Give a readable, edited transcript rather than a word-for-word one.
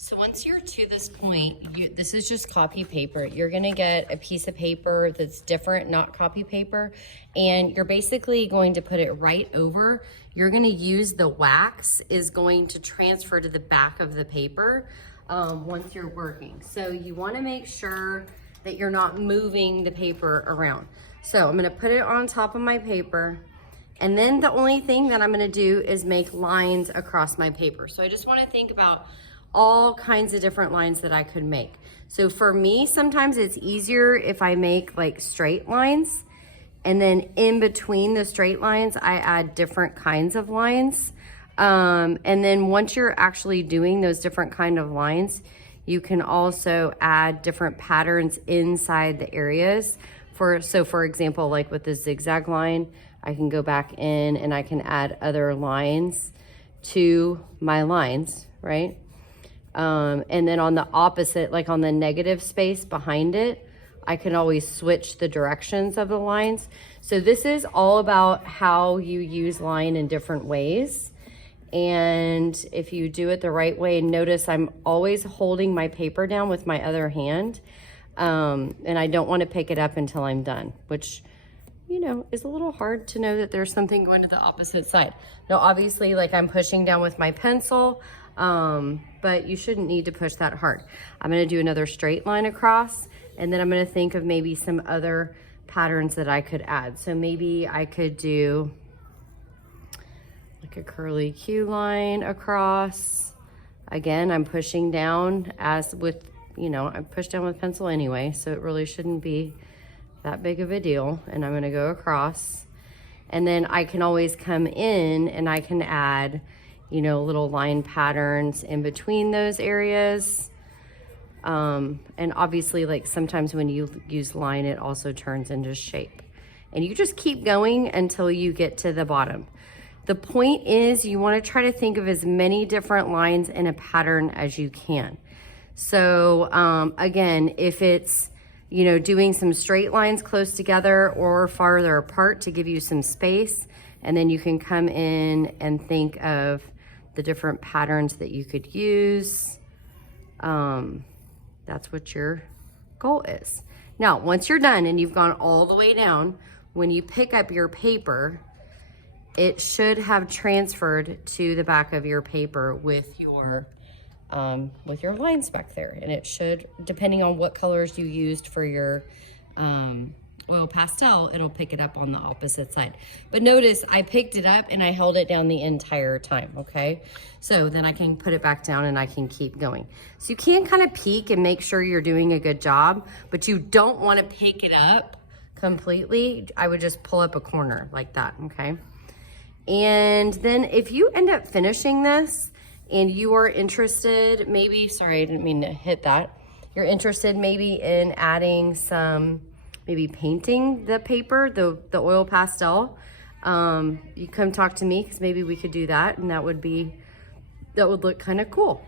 So once you're to this point, this is just copy paper. You're gonna get a piece of paper that's different, not copy paper, and you're basically going to put it right over. You're gonna use the wax is going to transfer to the back of the paper once you're working. So you wanna make sure that you're not moving the paper around. So I'm gonna put it on top of my paper, and then the only thing that I'm gonna do is make lines across my paper. So I just wanna think about all kinds of different lines that I could make. So for me, sometimes it's easier if I make like straight lines, and then in between the straight lines, I add different kinds of lines. And then once you're actually doing those different kind of lines, you can also add different patterns inside the areas. So for example, like with the zigzag line, I can go back in and I can add other lines to my lines, right? And then on the opposite, like on the negative space behind it, I can always switch the directions of the lines. So this is all about how you use line in different ways. And if you do it the right way, notice I'm always holding my paper down with my other hand. And I don't want to pick it up until I'm done, which, you know, is a little hard to know that there's something going to the opposite side. Now, obviously, like I'm pushing down with my pencil, but you shouldn't need to push that hard. I'm gonna do another straight line across, and then I'm gonna think of maybe some other patterns that I could add. So maybe I could do like a curly Q line across. Again, I'm pushing down as with, you know, I push down with pencil anyway, so it really shouldn't be that big of a deal. And I'm gonna go across, and then I can always come in and I can add, you know, little line patterns in between those areas. And obviously, like sometimes when you use line, it also turns into shape. And you just keep going until you get to the bottom. The point is you want to try to think of as many different lines in a pattern as you can. So again, if it's, you know, doing some straight lines close together or farther apart to give you some space, and then you can come in and think of the different patterns that you could use. That's what your goal is. Now, once you're done and you've gone all the way down, when you pick up your paper, it should have transferred to the back of your paper with your lines back there. And it should, depending on what colors you used for your oil pastel, it'll pick it up on the opposite side. But notice I picked it up and I held it down the entire time, okay? So then I can put it back down and I can keep going. So you can kind of peek and make sure you're doing a good job, but you don't want to pick it up completely. I would just pull up a corner like that, okay? And then if you end up finishing this and you are interested, maybe, sorry, I didn't mean to hit that. You're interested maybe in adding some, maybe painting the paper, the oil pastel, you come talk to me because maybe we could do that, and that would look kind of cool.